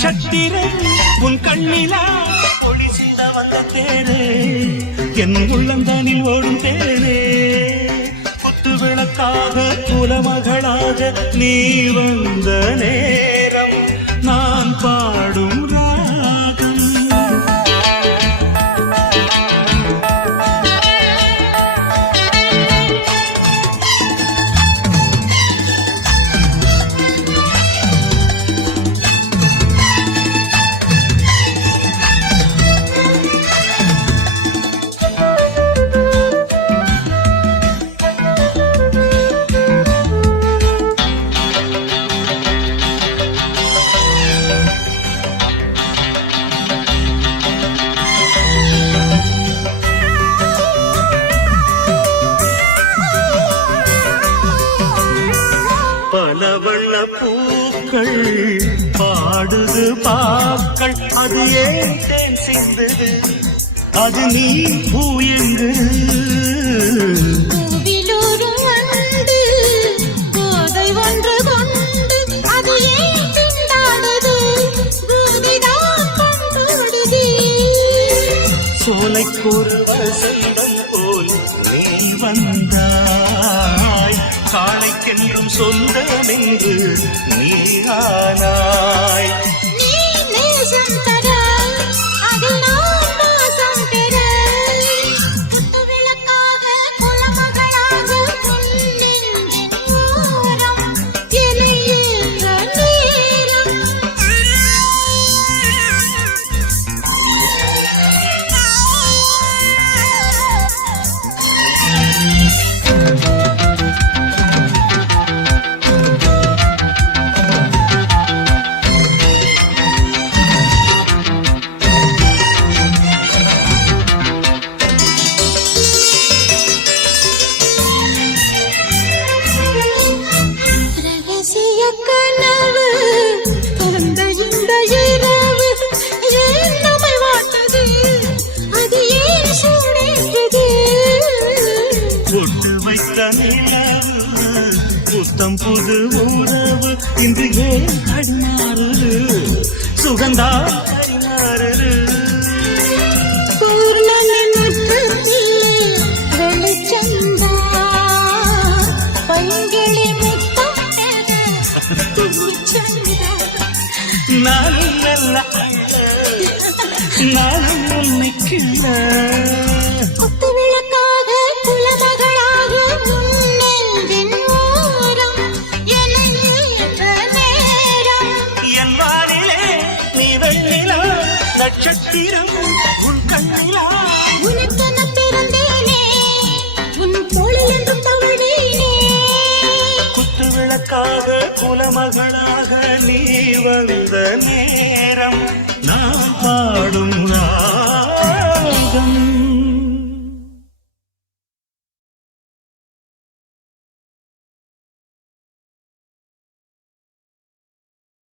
நட்சத்திரம் உன் கண்ணிலா ஒளி சிந்த வந்த தேரே என் உள்ளந்தானில் ஓடும் தேரே குத்து விளக்காக குலமகளாக நீ வந்த நேரம் நான் பாடும் ராகம் பலவண்ண பூக்கள் பாடுது பாக்கள் அது ஏன் தேன் சிந்தது அது நீ பூயங்கு சோலைக்கொரு வசந்தம் போல் நீ வந்தாய் காளைக்கென்றும் சொந்தமென்று நீ ஆனாய் பொட்டு வைத்த நிலவு புத்தம் புது உறவு இன்று ஏன் பரிமாறுது சுகந்தா பரிமாறுது நானும் நல்ல நானும் உன்னைக்கில்ல நட்சத்திரம் உன் கண்ணிலா உனக்கென பிறந்தேனே உன் தோளில் என்றும் தவழ்ந்தேனே குத்து விளக்காக குலமகளாக நீ வந்த நேரம் நான் பாடும்